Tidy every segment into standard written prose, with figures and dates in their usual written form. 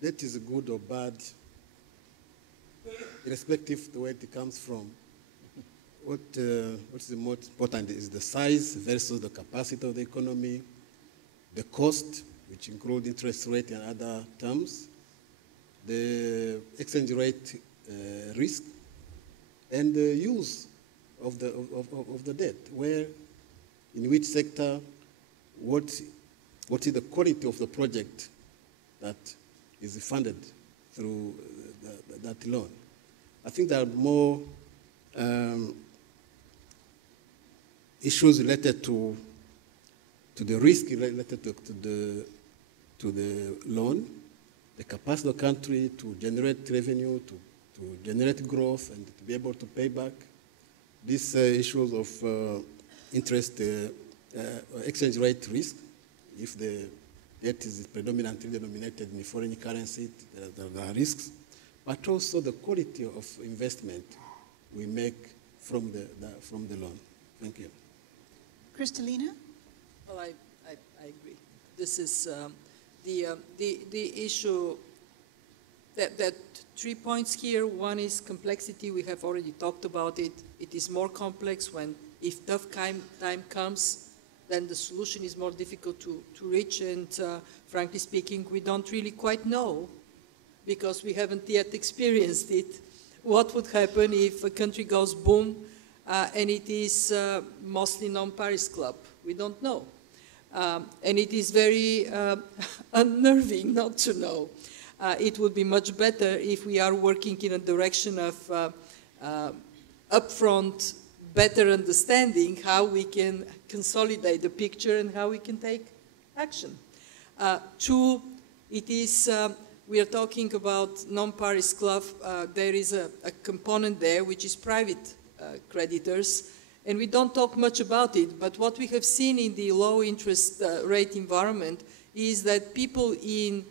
debt is good or bad, irrespective of where it comes from. What's the most important is the size versus the capacity of the economy, the cost, which include interest rate and other terms, the exchange rate risk, and the use of the debt, where, in which sector, what is the quality of the project that is funded through that loan. I think there are more issues related to the risk related to the loan, the capacity of the country to generate revenue, to generate growth, and to be able to pay back. These issues of interest, exchange rate risk, if the debt is predominantly denominated in foreign currency, there are risks, but also the quality of investment we make from the loan. Thank you. Kristalina? Well, I agree. This is the issue that 3 points here. One is complexity. We have already talked about it. It is more complex when, if tough time comes, then the solution is more difficult to reach. And frankly speaking, we don't really quite know, because we haven't yet experienced it, what would happen if a country goes boom and it is mostly non-Paris club. We don't know. And it is very unnerving not to know. It would be much better if we are working in a direction of upfront, better understanding how we can consolidate the picture and how we can take action. Two, it is, we are talking about non-Paris club. There is a component there which is private creditors, and we don't talk much about it, but what we have seen in the low interest rate environment is that people in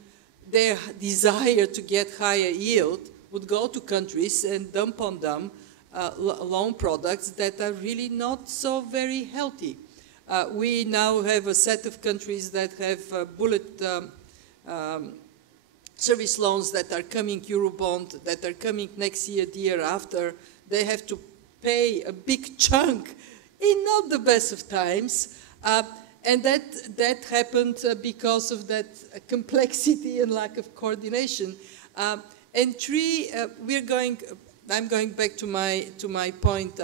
their desire to get higher yield would go to countries and dump on them loan products that are really not so very healthy. We now have a set of countries that have bullet service loans that are coming, Eurobond, that are coming next year, the year after. They have to pay a big chunk in not the best of times. And that happened because of that complexity and lack of coordination. And three, I'm going back to my point.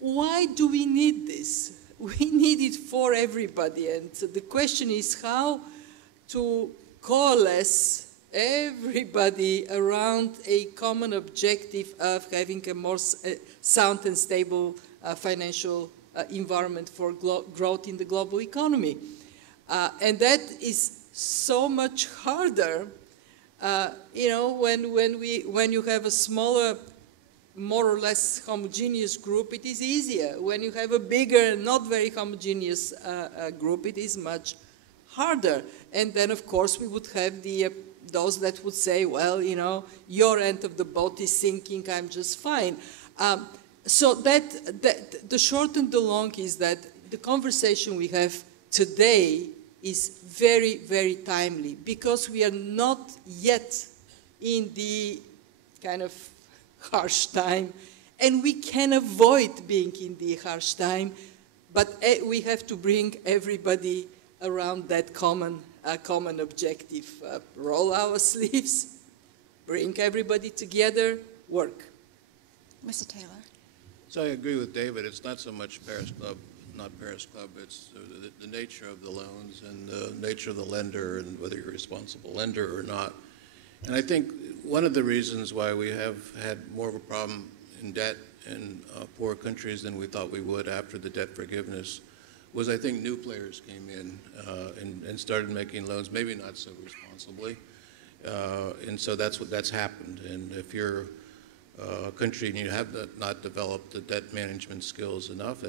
Why do we need this? We need it for everybody. And so the question is how to coalesce everybody around a common objective of having a more sound and stable financial environment for growth in the global economy. And that is so much harder, you know, when you have a smaller, more or less homogeneous group, it is easier. When you have a bigger, not very homogeneous group, it is much harder. And then, of course, we would have those that would say, well, you know, your end of the boat is sinking, I'm just fine. So the short and the long is that the conversation we have today is very, very timely, because we are not yet in the kind of harsh time, and we can avoid being in the harsh time, but we have to bring everybody around that common objective. Roll our sleeves, bring everybody together, work. Mr. Taylor. So I agree with David. It's not so much Paris Club, not Paris Club. It's the nature of the loans and the nature of the lender and whether you're a responsible lender or not. And I think one of the reasons why we have had more of a problem in debt in poor countries than we thought we would after the debt forgiveness was, I think, new players came in and started making loans, maybe not so responsibly. And so that's happened. And if you're a country and you have not developed the debt management skills enough,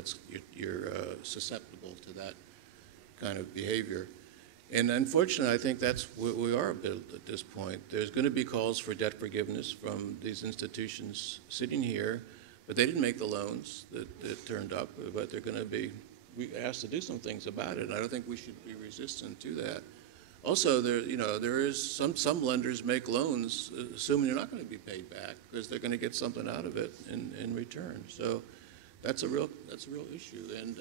you're susceptible to that kind of behavior. And unfortunately, I think that's where we are a bit at this point. There's going to be calls for debt forgiveness from these institutions sitting here, but they didn't make the loans that turned up, but they're going to be asked to do some things about it. And I don't think we should be resistant to that. Also, there is some lenders make loans assuming they're not going to be paid back because they're going to get something out of it in return. So that's a real issue. And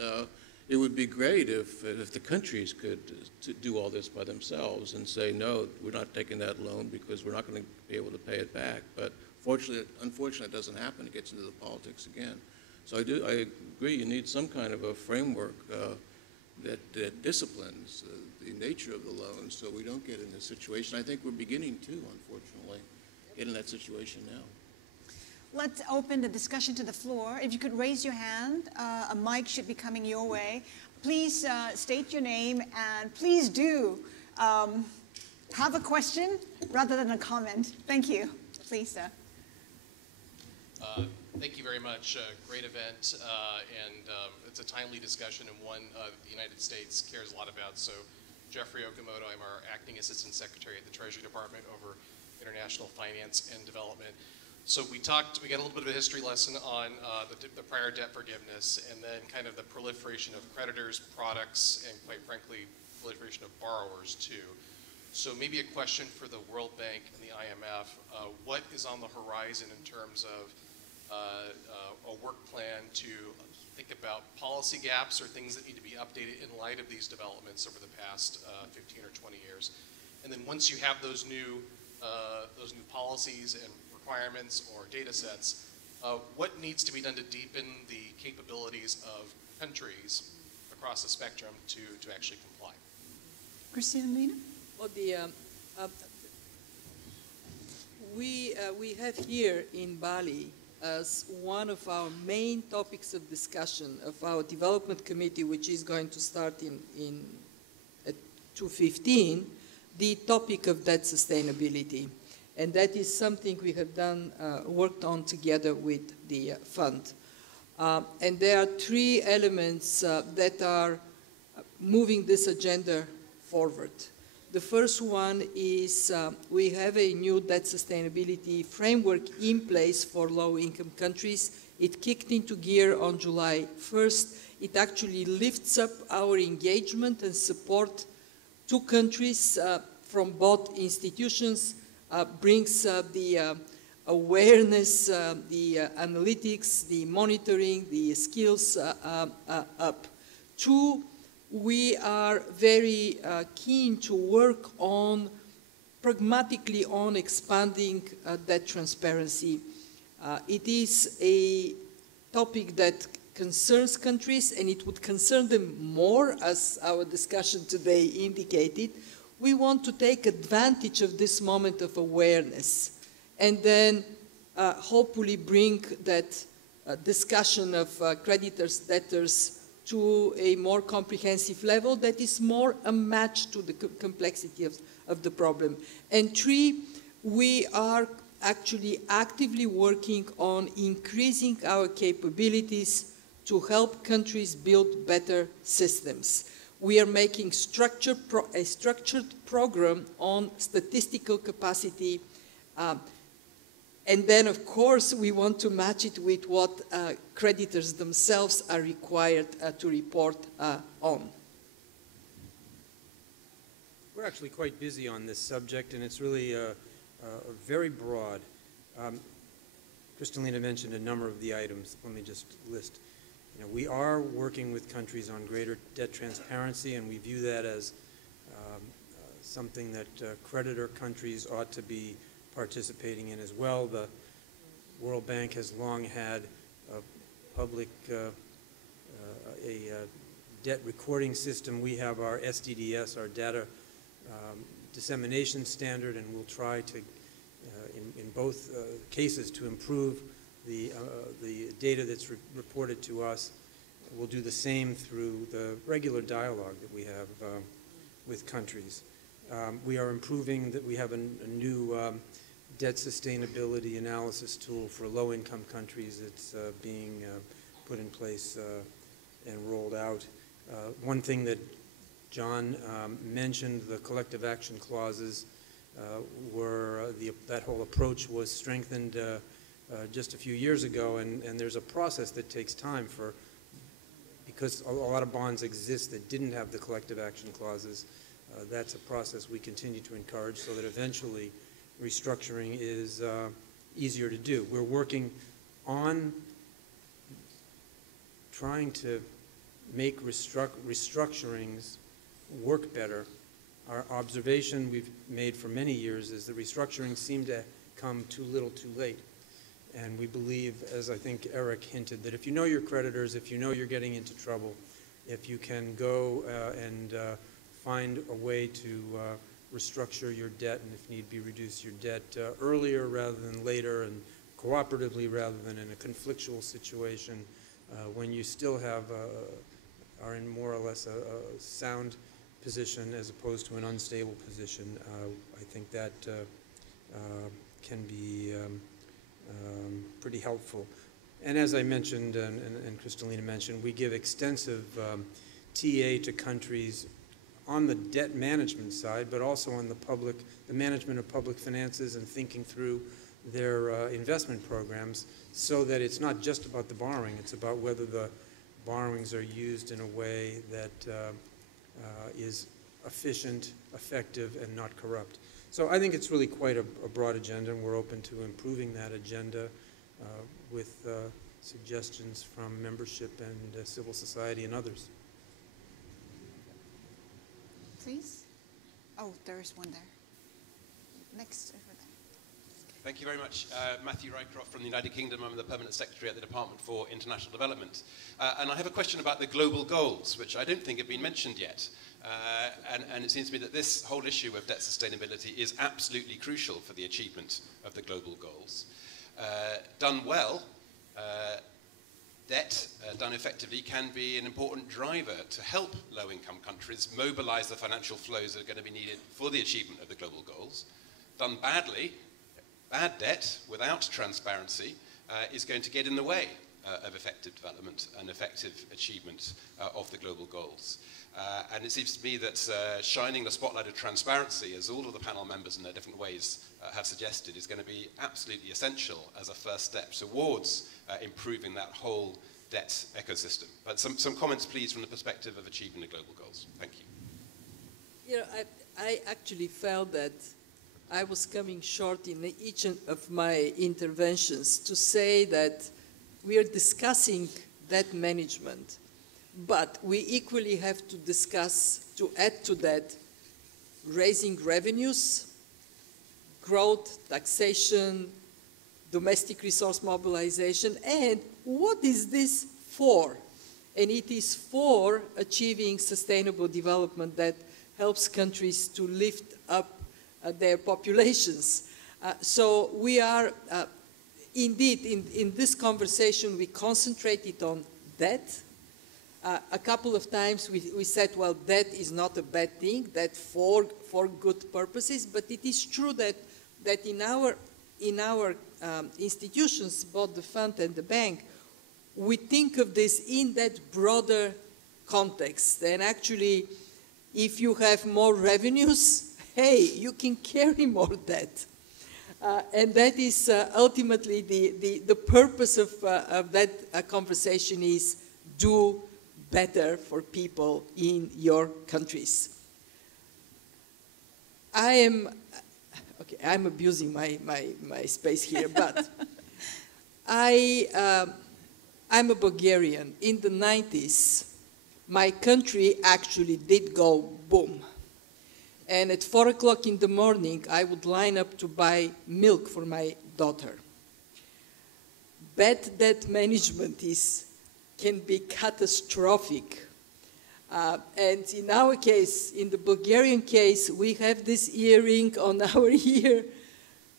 it would be great if the countries could do all this by themselves and say, no, we're not taking that loan because we're not going to be able to pay it back. But unfortunately, it doesn't happen. It gets into the politics again. So I agree. You need some kind of a framework that disciplines the nature of the loan so we don't get in this situation. I think we're beginning to, unfortunately, get in that situation now. Let's open the discussion to the floor. If you could raise your hand, a mic should be coming your way. Please state your name, and please do have a question rather than a comment. Thank you. Please, sir. Thank you very much. Great event, and it's a timely discussion and one the United States cares a lot about. So, Jeffrey Okamoto, I'm our Acting Assistant Secretary at the Treasury Department over International Finance and Development. So we got a little bit of a history lesson on the prior debt forgiveness and then kind of the proliferation of creditors, products, and quite frankly, proliferation of borrowers too. So maybe a question for the World Bank and the IMF. What is on the horizon in terms of a work plan to think about policy gaps or things that need to be updated in light of these developments over the past 15 or 20 years? And then once you have those new policies and requirements or data sets, what needs to be done to deepen the capabilities of countries across the spectrum to actually comply? Christina? Well, we have here in Bali as one of our main topics of discussion of our development committee, which is going to start at 2:15, the topic of debt sustainability. And that is something we have worked on together with the fund. And there are three elements that are moving this agenda forward. The first one is we have a new debt sustainability framework in place for low-income countries. It kicked into gear on July 1st. It actually lifts up our engagement and support to countries from both institutions, brings the awareness, the analytics, the monitoring, the skills up. Two, we are very keen to work pragmatically on expanding debt transparency. It is a topic that concerns countries, and it would concern them more, as our discussion today indicated. We want to take advantage of this moment of awareness and then hopefully bring that discussion of creditors, debtors, to a more comprehensive level that is more a match to the complexity of the problem. And three, we are actually actively working on increasing our capabilities to help countries build better systems. We are making a structured program on statistical capacity. And then, of course, we want to match it with what creditors themselves are required to report on. We're actually quite busy on this subject, and it's really very broad. Kristalina mentioned a number of the items. Let me just list. We are working with countries on greater debt transparency, and we view that as something that creditor countries ought to be participating in as well. The World Bank has long had a public debt recording system. We have our SDDS, our data dissemination standard, and we'll try to, in both cases, to improve the data that's reported to us. We'll do the same through the regular dialogue that we have with countries. We are improving that. We have a new debt sustainability analysis tool for low-income countries. It's being put in place and rolled out. One thing that John mentioned, the collective action clauses, that whole approach was strengthened just a few years ago, and there's a process that takes time because a lot of bonds exist that didn't have the collective action clauses. that's a process we continue to encourage so that eventually restructuring is easier to do. We're working on trying to make restructurings work better. Our observation we've made for many years is that restructurings seem to come too little too late. And we believe, as I think Eric hinted, that if you know your creditors, if you know you're getting into trouble, if you can go and find a way to restructure your debt and if need be reduce your debt earlier rather than later and cooperatively rather than in a conflictual situation, when you still have are in more or less a sound position as opposed to an unstable position, I think that can be pretty helpful. And as I mentioned, and Kristalina mentioned, we give extensive TA to countries on the debt management side, but also on the management of public finances and thinking through their investment programs so that it's not just about the borrowing, it's about whether the borrowings are used in a way that is efficient, effective, and not corrupt. So I think it's really quite a broad agenda, and we're open to improving that agenda with suggestions from membership and civil society and others. Please. Oh, there's one there. Next over there. Thank you very much. Matthew Rycroft from the United Kingdom. I'm the Permanent Secretary at the Department for International Development. And I have a question about the global goals, which I don't think have been mentioned yet. And it seems to me that this whole issue of debt sustainability is absolutely crucial for the achievement of the global goals. Done well, debt done effectively can be an important driver to help low-income countries mobilize the financial flows that are going to be needed for the achievement of the global goals. Done badly, bad debt without transparency is going to get in the way of effective development and effective achievement of the global goals. And it seems to me that shining the spotlight of transparency, as all of the panel members in their different ways have suggested, is going to be absolutely essential as a first step towards improving that whole debt ecosystem. But some comments, please, from the perspective of achieving the global goals. Thank you. You know, I actually felt that I was coming short in each of my interventions to say that we are discussing debt management, but we equally have to discuss, to add to that, raising revenues, growth, taxation, domestic resource mobilization, and what is this for? And it is for achieving sustainable development that helps countries to lift up their populations. So we are, indeed, in this conversation, we concentrated on debt. A couple of times we said, well, debt is not a bad thing, that for good purposes, but it is true that in our institutions, both the fund and the bank, we think of this in that broader context. And actually, if you have more revenues, hey, you can carry more debt. And that is ultimately the purpose of that conversation is do better for people in your countries. I'm abusing my space here, but I'm a Bulgarian. In the 90s, my country actually did go boom. And at 4 o'clock in the morning, I would line up to buy milk for my daughter. Bad debt management can be catastrophic. And in our case, in the Bulgarian case, we have this earring on our ear.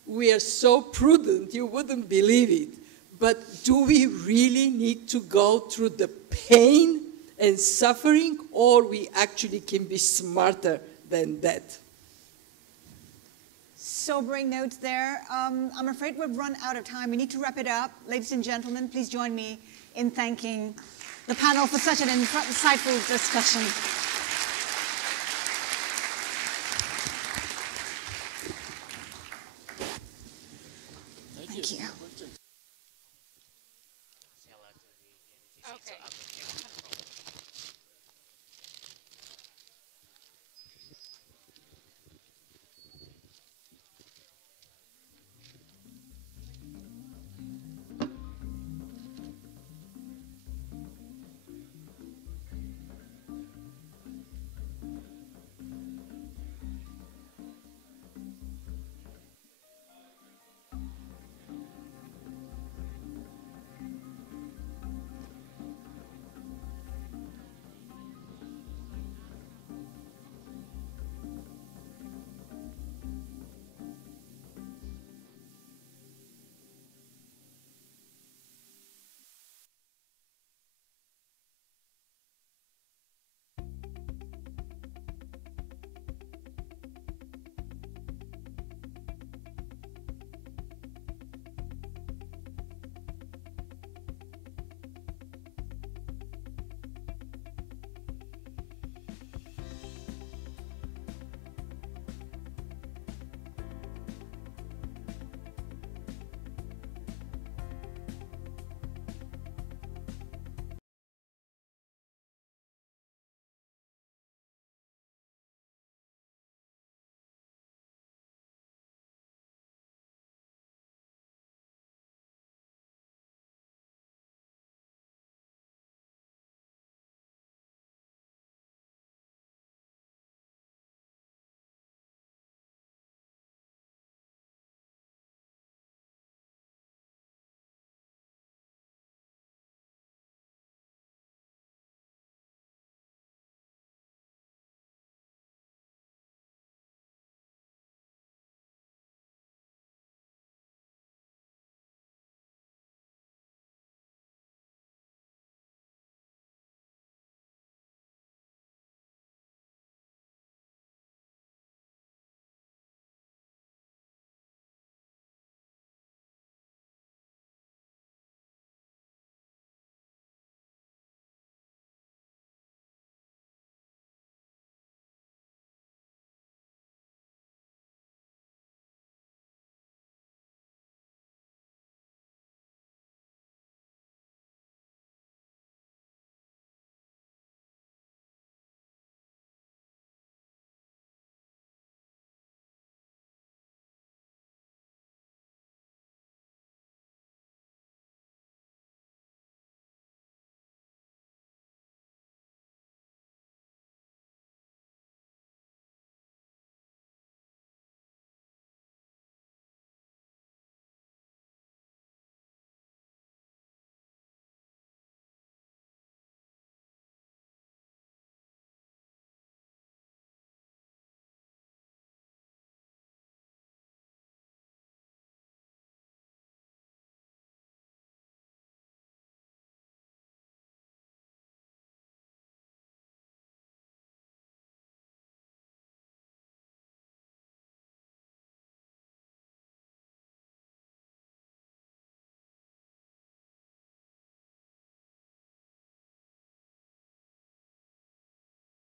We are so prudent, you wouldn't believe it. But do we really need to go through the pain and suffering, or we actually can be smarter than that? Sobering notes there. I'm afraid we've run out of time. We need to wrap it up. Ladies and gentlemen, please join me in thanking the panel for such an insightful discussion.